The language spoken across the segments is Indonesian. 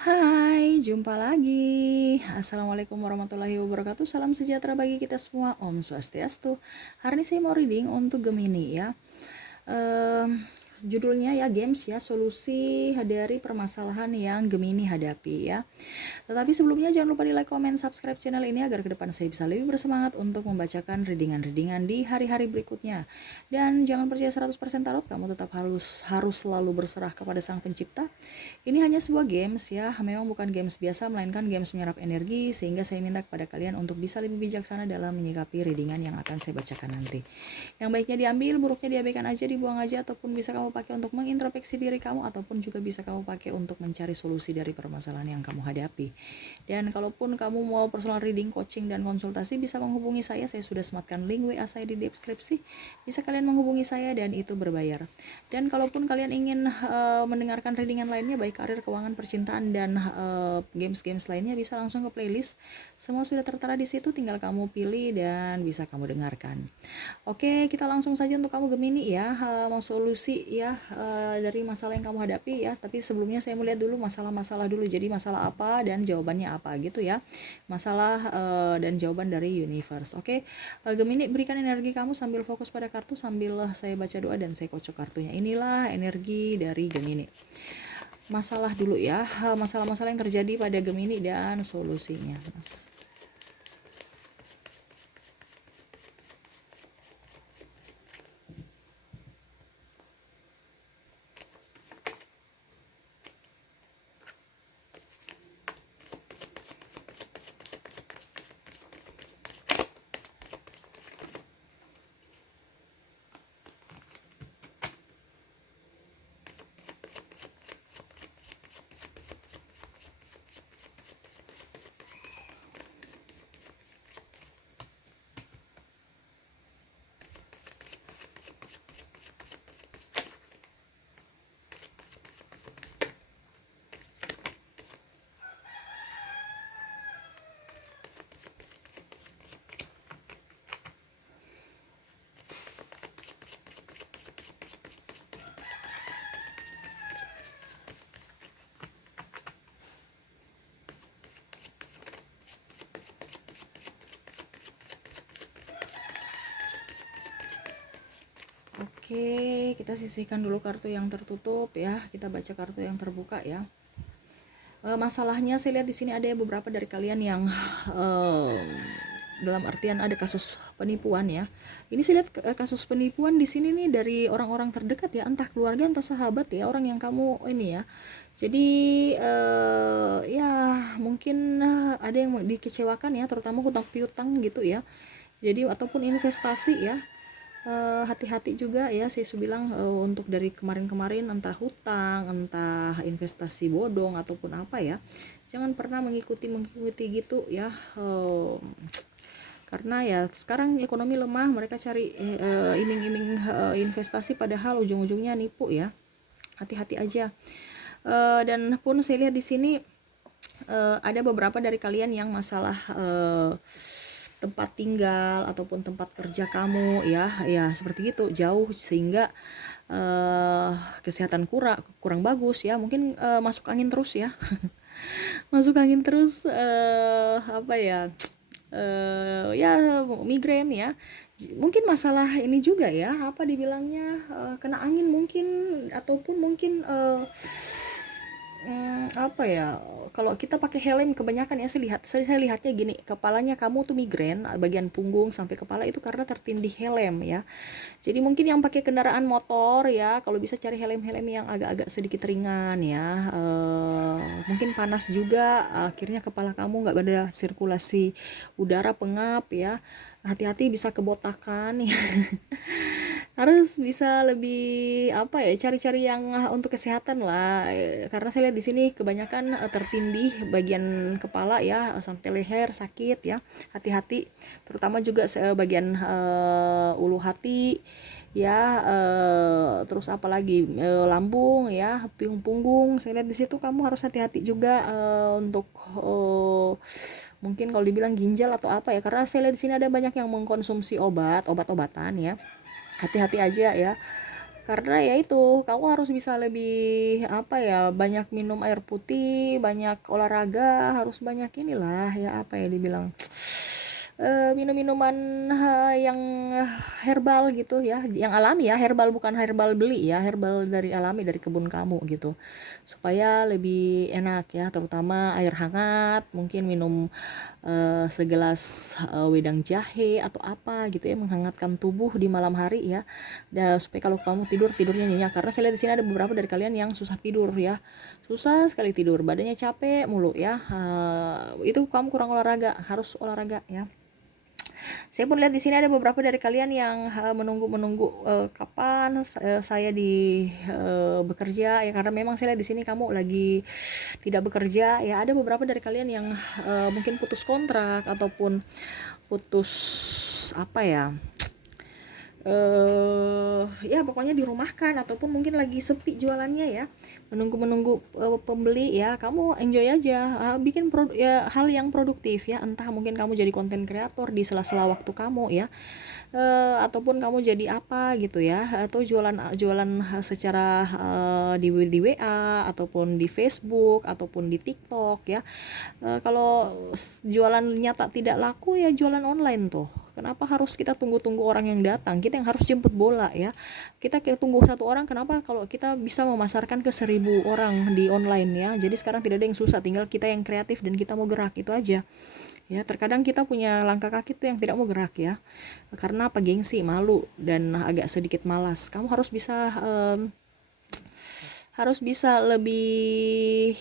Hai, jumpa lagi. Assalamualaikum warahmatullahi wabarakatuh. Salam sejahtera bagi kita semua. Om Swastiastu. Hari ini saya mau reading untuk Gemini ya. Em, Judulnya ya games ya, solusi dari permasalahan yang Gemini hadapi ya. Tetapi sebelumnya jangan lupa di like, comment, subscribe channel ini agar ke depan saya bisa lebih bersemangat untuk membacakan readingan-readingan di hari-hari berikutnya. Dan jangan percaya 100% tarot, kamu tetap harus selalu berserah kepada Sang Pencipta. Ini hanya sebuah games ya, memang bukan games biasa melainkan games menyerap energi, sehingga saya minta kepada kalian untuk bisa lebih bijaksana dalam menyikapi readingan yang akan saya bacakan nanti. Yang baiknya diambil, buruknya diabaikan aja, dibuang aja, ataupun bisa kamu pakai untuk mengintrospeksi diri kamu, ataupun juga bisa kamu pakai untuk mencari solusi dari permasalahan yang kamu hadapi. Dan kalaupun kamu mau personal reading, coaching, dan konsultasi, bisa menghubungi saya sudah sematkan link WA saya di deskripsi, bisa kalian menghubungi saya dan itu berbayar. Dan kalaupun kalian ingin mendengarkan readingan lainnya, baik karir, keuangan, percintaan, dan games-games lainnya, bisa langsung ke playlist, semua sudah tertera di situ, tinggal kamu pilih dan bisa kamu dengarkan. Oke, kita langsung saja untuk kamu Gemini ya, mau solusi ya dari masalah yang kamu hadapi ya. Tapi sebelumnya saya mau lihat dulu masalah-masalah dulu. Jadi masalah apa dan jawabannya apa gitu ya. Masalah dan jawaban dari universe. Oke, Gemini, berikan energi kamu sambil fokus pada kartu, sambil saya baca doa dan saya kocok kartunya. Inilah energi dari Gemini. Masalah dulu ya, masalah-masalah yang terjadi pada Gemini dan solusinya, Mas. Oke, kita sisihkan dulu kartu yang tertutup ya. Kita baca kartu yang terbuka ya. Masalahnya saya lihat di sini ada beberapa dari kalian yang dalam artian ada kasus penipuan ya. Ini saya lihat kasus penipuan di sini nih dari orang-orang terdekat ya, entah keluarga entah sahabat ya, orang yang kamu ini ya. Jadi ya mungkin ada yang dikecewakan ya, terutama hutang piutang gitu ya. Jadi ataupun investasi ya. Hati-hati juga ya, saya bilang untuk dari kemarin-kemarin, entah hutang, entah investasi bodong ataupun apa ya, jangan pernah mengikuti gitu ya. Karena ya sekarang ekonomi lemah, mereka cari iming-iming investasi, padahal ujung-ujungnya nipu ya. Hati-hati aja. Dan pun saya lihat di sini ada beberapa dari kalian yang masalah tempat tinggal ataupun tempat kerja kamu ya seperti itu, jauh sehingga kesehatan kurang bagus ya, mungkin masuk angin terus ya. Masuk angin terus, apa ya, ya migrain ya, mungkin masalah ini juga ya, apa dibilangnya, kena angin mungkin, ataupun mungkin apa ya, kalau kita pakai helm kebanyakan ya, saya lihatnya gini, kepalanya kamu tuh migrain, bagian punggung sampai kepala itu karena tertindih helm ya. Jadi mungkin yang pakai kendaraan motor ya, kalau bisa cari helm-helm yang agak-agak sedikit ringan ya. Mungkin panas juga, akhirnya kepala kamu nggak ada sirkulasi udara, pengap ya. Hati-hati bisa kebotakan ya. Harus bisa lebih apa ya, cari-cari yang untuk kesehatan lah. Karena saya lihat di sini kebanyakan tertindih bagian kepala ya, sampai leher sakit ya. Hati-hati, terutama juga bagian ulu hati ya, terus apalagi lambung ya, punggung. Saya lihat di situ kamu harus hati-hati juga untuk mungkin kalau dibilang ginjal atau apa ya, karena saya lihat di sini ada banyak yang mengkonsumsi obat-obatan ya. Hati-hati aja ya. Karena ya itu, kamu harus bisa lebih apa ya, banyak minum air putih, banyak olahraga, harus banyak inilah ya, apa ya dibilang, minum-minuman yang herbal gitu ya, yang alami ya, herbal bukan herbal beli ya, herbal dari alami dari kebun kamu gitu, supaya lebih enak ya, terutama air hangat, mungkin minum segelas wedang jahe atau apa gitu ya, menghangatkan tubuh di malam hari ya, dan supaya kalau kamu tidurnya nyenyak. Karena saya lihat di sini ada beberapa dari kalian yang susah tidur ya, susah sekali tidur, badannya capek mulu ya. Itu kamu kurang olahraga, harus olahraga ya. Saya pun lihat di sini ada beberapa dari kalian yang menunggu kapan saya bekerja ya, karena memang saya lihat di sini kamu lagi tidak bekerja ya. Ada beberapa dari kalian yang mungkin putus kontrak ataupun putus apa ya, ya pokoknya dirumahkan, ataupun mungkin lagi sepi jualannya ya, menunggu pembeli ya. Kamu enjoy aja, bikin ya, hal yang produktif ya, entah mungkin kamu jadi konten kreator di sela-sela waktu kamu ya, ataupun kamu jadi apa gitu ya, atau jualan jualan secara di WA ataupun di Facebook ataupun di TikTok ya. Kalau jualan nyata tidak laku ya, jualan online tuh. Kenapa harus kita tunggu-tunggu orang yang datang? Kita yang harus jemput bola ya. Kita kayak tunggu satu orang, kenapa kalau kita bisa memasarkan ke 1.000 orang di online ya. Jadi sekarang tidak ada yang susah, tinggal kita yang kreatif dan kita mau gerak, itu aja. Ya, terkadang kita punya langkah kaki tuh yang tidak mau gerak ya. Karena apa? Gengsi, malu, dan agak sedikit malas. Kamu harus bisa lebih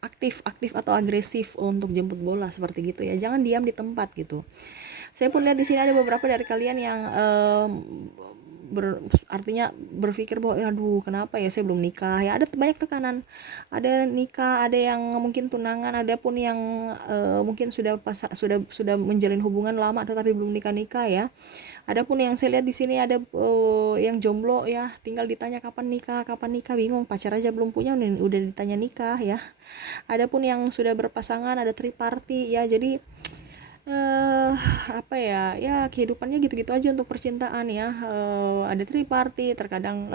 aktif atau agresif untuk jemput bola seperti gitu ya. Jangan diam di tempat gitu. Saya pun lihat di sini ada beberapa dari kalian yang artinya berpikir bahwa aduh kenapa ya saya belum nikah ya. Ada banyak tekanan, ada nikah, ada yang mungkin tunangan, ada pun yang mungkin sudah menjalin hubungan lama tetapi belum nikah ya. Ada pun yang saya lihat di sini ada yang jomblo ya, tinggal ditanya kapan nikah, bingung, pacar aja belum punya udah ditanya nikah ya. Ada pun yang sudah berpasangan, ada triparty ya. Jadi apa ya, ya kehidupannya gitu-gitu aja untuk percintaan ya. Ada triparty, terkadang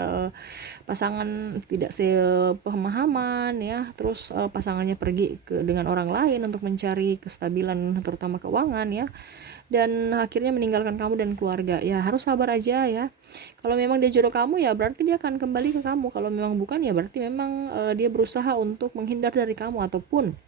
pasangan tidak sepemahaman ya, terus pasangannya pergi dengan orang lain untuk mencari kestabilan terutama keuangan ya, dan akhirnya meninggalkan kamu dan keluarga ya. Harus sabar aja ya. Kalau memang dia jodoh kamu ya berarti dia akan kembali ke kamu, kalau memang bukan ya berarti memang dia berusaha untuk menghindar dari kamu, ataupun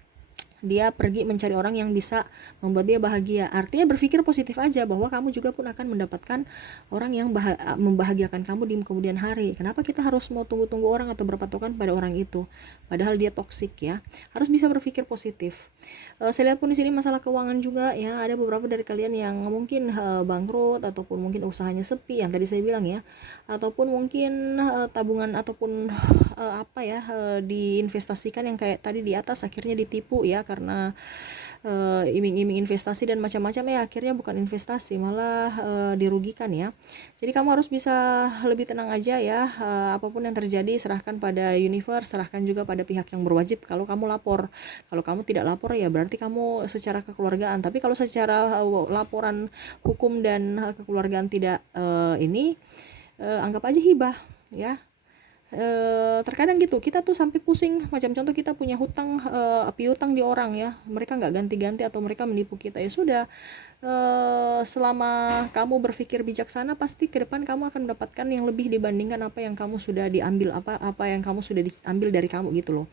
dia pergi mencari orang yang bisa membuat dia bahagia. Artinya berpikir positif aja bahwa kamu juga pun akan mendapatkan orang yang membahagiakan kamu di kemudian hari. Kenapa kita harus mau tunggu-tunggu orang atau berpatokan pada orang itu padahal dia toksik ya. Harus bisa berpikir positif. Saya lihat pun di sini masalah keuangan juga ya. Ada beberapa dari kalian yang mungkin bangkrut, ataupun mungkin usahanya sepi yang tadi saya bilang ya, ataupun mungkin tabungan ataupun apa ya, diinvestasikan yang kayak tadi di atas, akhirnya ditipu ya, karena iming-iming investasi dan macam-macam ya, akhirnya bukan investasi malah dirugikan ya. Jadi kamu harus bisa lebih tenang aja ya. Apapun yang terjadi serahkan pada universe, serahkan juga pada pihak yang berwajib kalau kamu lapor. Kalau kamu tidak lapor ya berarti kamu secara kekeluargaan, tapi kalau secara laporan hukum dan kekeluargaan tidak anggap aja hibah ya. Terkadang gitu kita tuh sampai pusing, macam contoh kita punya hutang, piutang di orang ya, mereka nggak ganti-ganti atau mereka menipu kita, ya sudah, selama kamu berpikir bijaksana pasti ke depan kamu akan mendapatkan yang lebih dibandingkan apa yang kamu sudah diambil, apa yang kamu sudah diambil dari kamu gitu loh.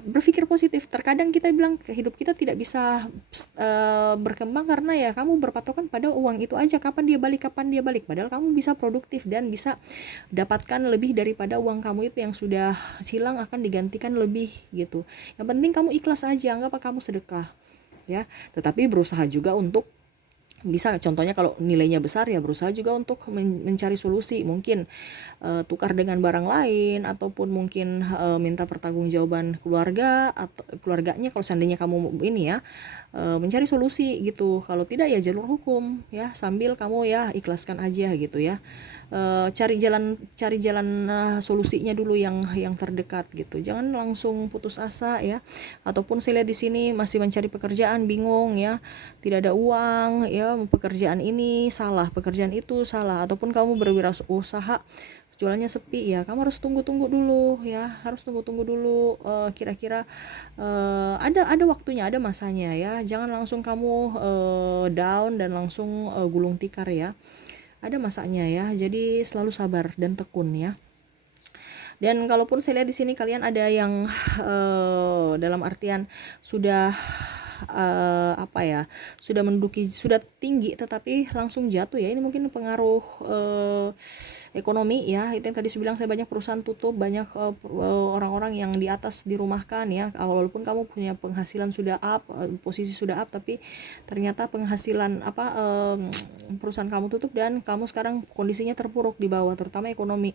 Berpikir positif. Terkadang kita bilang hidup kita tidak bisa berkembang karena ya kamu berpatokan pada uang itu aja, kapan dia balik, padahal kamu bisa produktif dan bisa dapatkan lebih daripada uang kamu itu yang sudah hilang, akan digantikan lebih gitu. Yang penting kamu ikhlas aja, anggap kamu sedekah ya, tetapi berusaha juga untuk bisa, contohnya kalau nilainya besar ya berusaha juga untuk mencari solusi, mungkin tukar dengan barang lain, ataupun mungkin minta pertanggungjawaban keluarganya kalau seandainya kamu ini ya, mencari solusi gitu. Kalau tidak ya jalur hukum ya, sambil kamu ya ikhlaskan aja gitu ya. Cari jalan solusinya dulu yang terdekat gitu. Jangan langsung putus asa ya. Ataupun saya lihat di sini masih mencari pekerjaan, bingung ya, tidak ada uang ya, pekerjaan ini salah, pekerjaan itu salah, ataupun kamu berwirausaha jualannya sepi ya, kamu harus tunggu-tunggu dulu ya, harus tunggu-tunggu dulu. Kira-kira ada waktunya, ada masanya ya, jangan langsung kamu down dan langsung gulung tikar ya, ada masanya ya, jadi selalu sabar dan tekun ya. Dan kalaupun saya lihat di sini kalian ada yang dalam artian sudah apa ya, sudah menduduki, sudah tinggi tetapi langsung jatuh ya, ini mungkin pengaruh ekonomi ya, itu yang tadi saya bilang, saya banyak perusahaan tutup, banyak orang-orang yang di atas dirumahkan ya. Walaupun kamu punya penghasilan sudah up, posisi sudah up, tapi ternyata penghasilan perusahaan kamu tutup dan kamu sekarang kondisinya terpuruk di bawah, terutama ekonomi.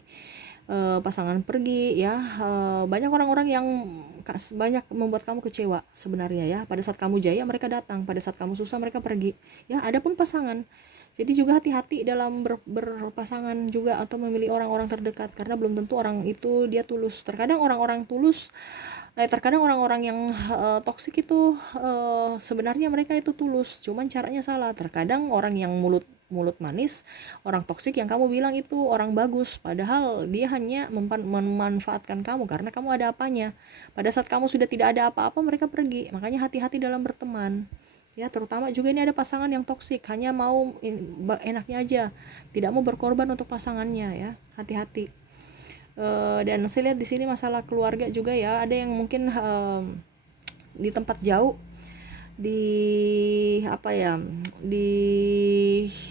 Pasangan pergi ya, banyak orang-orang yang banyak membuat kamu kecewa sebenarnya ya. Pada saat kamu jaya mereka datang, pada saat kamu susah mereka pergi ya. Adapun pasangan, jadi juga hati-hati dalam berpasangan juga, atau memilih orang-orang terdekat, karena belum tentu orang itu dia tulus. Terkadang orang-orang tulus, terkadang orang-orang yang toksik itu sebenarnya mereka itu tulus, cuman caranya salah. Terkadang orang yang mulut manis, orang toksik yang kamu bilang itu orang bagus, padahal dia hanya memanfaatkan kamu karena kamu ada apanya. Pada saat kamu sudah tidak ada apa-apa mereka pergi. Makanya hati-hati dalam berteman ya, terutama juga ini ada pasangan yang toksik, hanya mau enaknya aja, tidak mau berkorban untuk pasangannya ya, hati-hati. Dan saya lihat di sini masalah keluarga juga ya, ada yang mungkin di tempat jauh, di apa ya, di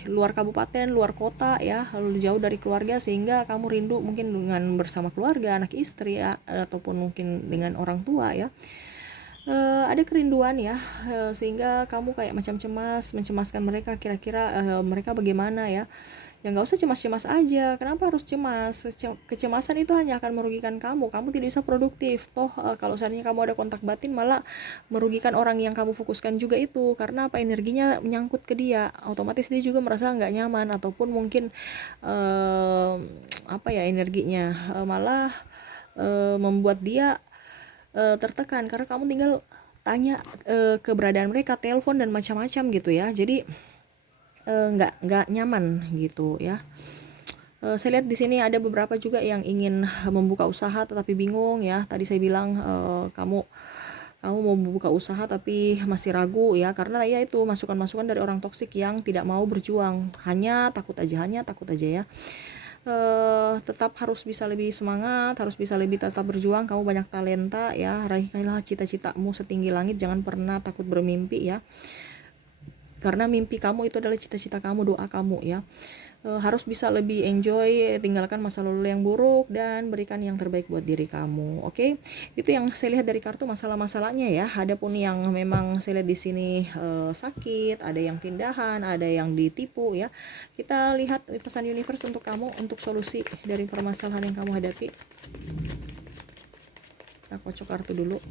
luar kabupaten, luar kota ya, lalu jauh dari keluarga, sehingga kamu rindu mungkin dengan bersama keluarga, anak istri ya, ataupun mungkin dengan orang tua ya. Ada kerinduan ya, sehingga kamu kayak macam mencemaskan mereka, kira-kira mereka bagaimana ya. Ya nggak usah cemas-cemas aja, kenapa harus cemas? Kecemasan itu hanya akan merugikan kamu tidak bisa produktif. Toh kalau seandainya kamu ada kontak batin, malah merugikan orang yang kamu fokuskan juga itu, karena apa, energinya menyangkut ke dia, otomatis dia juga merasa nggak nyaman, ataupun mungkin apa ya, energinya malah membuat dia tertekan, karena kamu tinggal tanya keberadaan mereka, telepon dan macam-macam gitu ya. Jadi nggak nyaman gitu ya. Saya lihat di sini ada beberapa juga yang ingin membuka usaha tetapi bingung ya. Tadi saya bilang kamu mau membuka usaha tapi masih ragu ya, karena ya itu masukan-masukan dari orang toksik yang tidak mau berjuang, hanya takut aja ya. Tetap harus bisa lebih semangat, harus bisa lebih tetap berjuang. Kamu banyak talenta ya, raihlah cita-citamu setinggi langit, jangan pernah takut bermimpi ya, karena mimpi kamu itu adalah cita-cita kamu, doa kamu ya. Harus bisa lebih enjoy, tinggalkan masa lalu yang buruk dan berikan yang terbaik buat diri kamu. Oke, itu yang saya lihat dari kartu masalah-masalahnya ya. Adapun yang memang saya lihat di sini sakit, ada yang pindahan, ada yang ditipu ya. Kita lihat pesan universe untuk kamu, untuk solusi dari permasalahan yang kamu hadapi. Kita kocok kartu dulu.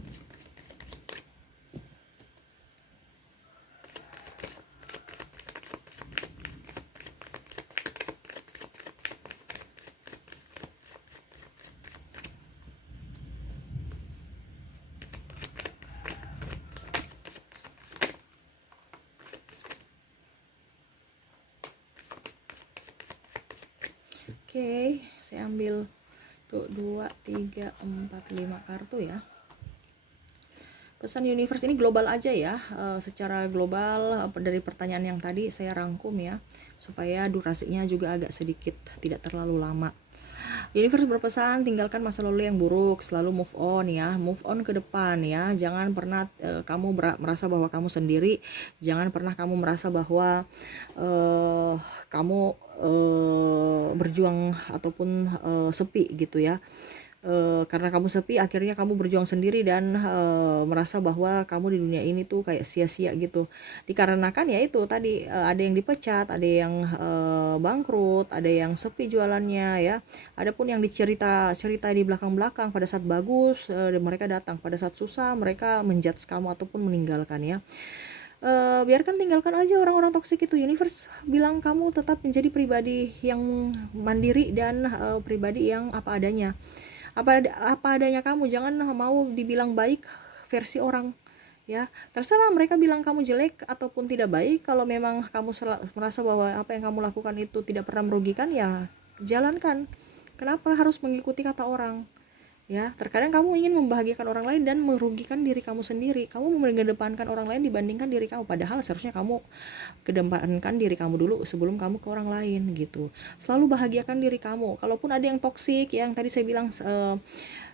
Oke, saya ambil tuh 2, 3, 4, 5 kartu ya. Pesan universe ini global aja ya, secara global dari pertanyaan yang tadi saya rangkum ya, supaya durasinya juga agak sedikit tidak terlalu lama. Universe berpesan, tinggalkan masa lalu yang buruk, selalu move on ya, move on ke depan ya. Jangan pernah kamu merasa bahwa kamu sendiri, jangan pernah kamu merasa bahwa kamu berjuang ataupun sepi gitu ya. Karena kamu sepi, akhirnya kamu berjuang sendiri dan merasa bahwa kamu di dunia ini tuh kayak sia-sia gitu. Dikarenakan ya itu tadi, ada yang dipecat, ada yang bangkrut, ada yang sepi jualannya ya. Adapun yang cerita di belakang-belakang, pada saat bagus mereka datang, pada saat susah mereka menjudge kamu ataupun meninggalkan ya. Biarkan, tinggalkan aja orang-orang toksik itu. Universe bilang kamu tetap menjadi pribadi yang mandiri dan pribadi yang apa adanya. Apa adanya kamu, jangan mau dibilang baik versi orang ya. Terserah mereka bilang kamu jelek ataupun tidak baik, kalau memang kamu merasa bahwa apa yang kamu lakukan itu tidak pernah merugikan, ya jalankan. Kenapa harus mengikuti kata orang? Ya, terkadang kamu ingin membahagiakan orang lain dan merugikan diri kamu sendiri. Kamu mengedepankan orang lain dibandingkan diri kamu, padahal seharusnya kamu kedepankan diri kamu dulu sebelum kamu ke orang lain gitu. Selalu bahagiakan diri kamu. Kalaupun ada yang toksik, yang tadi saya bilang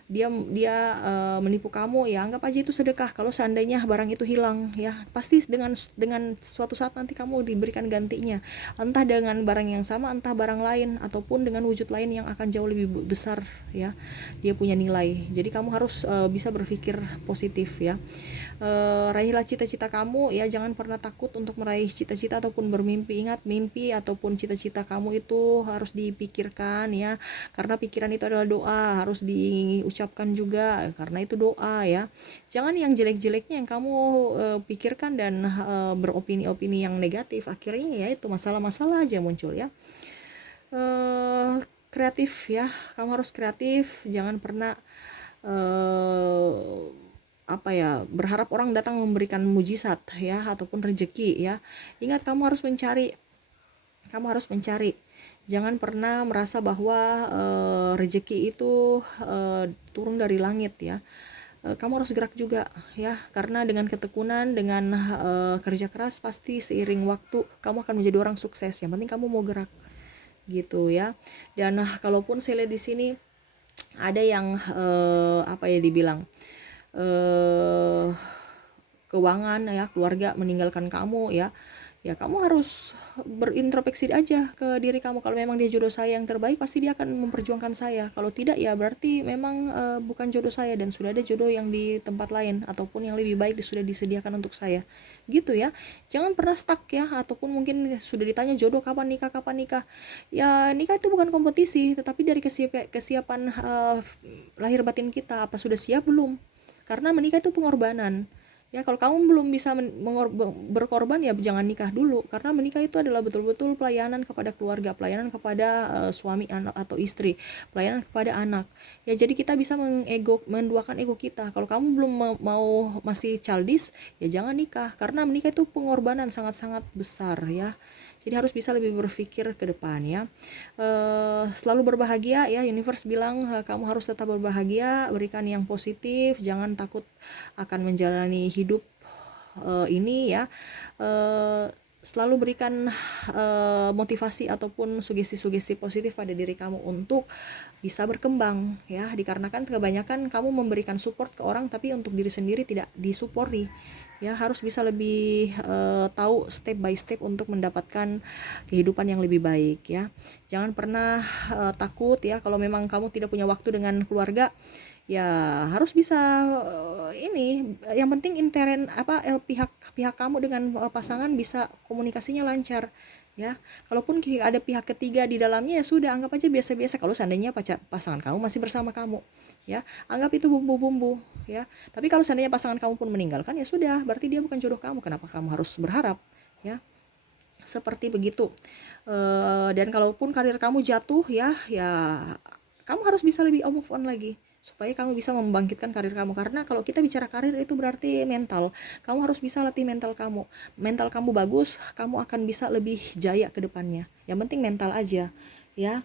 dia dia menipu kamu, ya anggap aja itu sedekah. Kalau seandainya barang itu hilang, ya pasti dengan suatu saat nanti kamu diberikan gantinya, entah dengan barang yang sama, entah barang lain, ataupun dengan wujud lain yang akan jauh lebih besar, ya dia punya nilai. Jadi kamu harus bisa berpikir positif, ya. Raihlah cita-cita kamu, ya jangan pernah takut untuk meraih cita-cita ataupun bermimpi. Ingat, mimpi ataupun cita-cita kamu itu harus dipikirkan, ya, karena pikiran itu adalah doa, harus diucapkan juga karena itu doa, ya. Jangan yang jelek-jeleknya yang kamu pikirkan dan beropini-opini yang negatif, akhirnya ya itu masalah-masalah aja muncul, ya. Kreatif, ya, kamu harus kreatif, jangan pernah berharap orang datang memberikan mujizat, ya, ataupun rezeki, ya. Ingat, kamu harus mencari, jangan pernah merasa bahwa rezeki itu turun dari langit, ya. Kamu harus gerak juga, ya, karena dengan ketekunan, dengan kerja keras, pasti seiring waktu kamu akan menjadi orang sukses. Yang penting kamu mau gerak, gitu, ya. Dan kalaupun saya lihat di sini ada yang dibilang keuangan, ya, keluarga meninggalkan kamu, ya kamu harus berintrospeksi aja ke diri kamu. Kalau memang dia jodoh saya yang terbaik, pasti dia akan memperjuangkan saya. Kalau tidak, ya berarti memang bukan jodoh saya dan sudah ada jodoh yang di tempat lain ataupun yang lebih baik sudah disediakan untuk saya, gitu, ya. Jangan pernah stuck, ya, ataupun mungkin sudah ditanya jodoh kapan nikah, ya nikah itu bukan kompetisi, tetapi dari kesiapan lahir batin kita, apa sudah siap belum. Karena menikah itu pengorbanan, ya. Kalau kamu belum bisa berkorban, ya jangan nikah dulu, karena menikah itu adalah betul-betul pelayanan kepada keluarga, pelayanan kepada suami, anak atau istri, pelayanan kepada anak, ya. Jadi kita bisa menduakan ego kita. Kalau kamu belum mau masih childish, ya jangan nikah, karena menikah itu pengorbanan sangat-sangat besar, ya. Jadi harus bisa lebih berpikir ke depan, ya. Selalu berbahagia, ya. Universe bilang kamu harus tetap berbahagia, berikan yang positif, jangan takut akan menjalani hidup ini, ya. Selalu berikan motivasi ataupun sugesti-sugesti positif pada diri kamu untuk bisa berkembang, ya. Dikarenakan kebanyakan kamu memberikan support ke orang, tapi untuk diri sendiri tidak disupporti, ya. Harus bisa lebih tahu step by step untuk mendapatkan kehidupan yang lebih baik, ya. Jangan pernah takut, ya, kalau memang kamu tidak punya waktu dengan keluarga, ya harus bisa yang penting pihak kamu dengan pasangan bisa komunikasinya lancar, ya. Kalaupun ada pihak ketiga di dalamnya, ya sudah, anggap aja biasa-biasa. Kalau seandainya pasangan kamu masih bersama kamu, ya, anggap itu bumbu-bumbu, ya. Tapi kalau seandainya pasangan kamu pun meninggalkan, ya sudah, berarti dia bukan jodoh kamu. Kenapa kamu harus berharap, ya? Seperti begitu. Dan kalaupun karir kamu jatuh, ya kamu harus bisa lebih move on lagi, supaya kamu bisa membangkitkan karir kamu. Karena kalau kita bicara karir, itu berarti mental. Kamu harus bisa latih mental kamu. Mental kamu bagus, kamu akan bisa lebih jaya ke depannya. Yang penting mental aja, ya.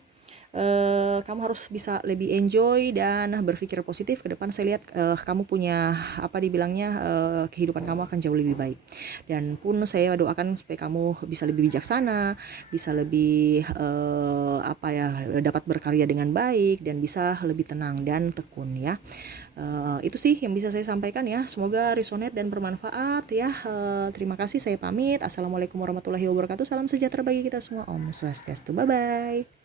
Kamu harus bisa lebih enjoy dan berpikir positif ke depan. Saya lihat kamu punya kehidupan kamu akan jauh lebih baik. Dan pun saya doakan supaya kamu bisa lebih bijaksana, bisa lebih dapat berkarya dengan baik, dan bisa lebih tenang dan tekun, ya. Itu sih yang bisa saya sampaikan, ya. Semoga resonate dan bermanfaat, ya. Terima kasih, saya pamit. Assalamualaikum warahmatullahi wabarakatuh. Salam sejahtera bagi kita semua. Om Swastiastu. Bye bye.